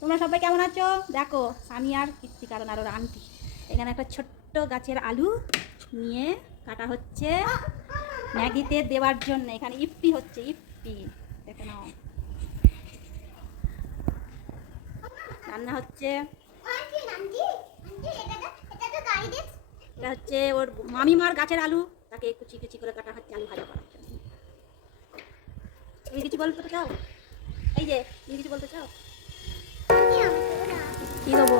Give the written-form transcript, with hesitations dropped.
তোমরা সবাই কেমন আছো? দেখো আমি আর কীর্তিকারণ আর ওর আন্টি এখানে একটা ছোট্ট গাছের আলু নিয়ে কাটা হচ্ছে ম্যাগিতে দেওয়ার জন্য। এখানে ইপ্পি হচ্ছে, ইপ্পি দেখে নাও, রান্না হচ্ছে। এটা হচ্ছে ওর মামিমার গাছের আলু, তাকে কুচি কুচি করে কাটা হচ্ছে আলু ভাজা করার জন্য। তুমি কিছু বলতে চাও? এই যে তুমি কিছু বলতে চাও? কি দেবো?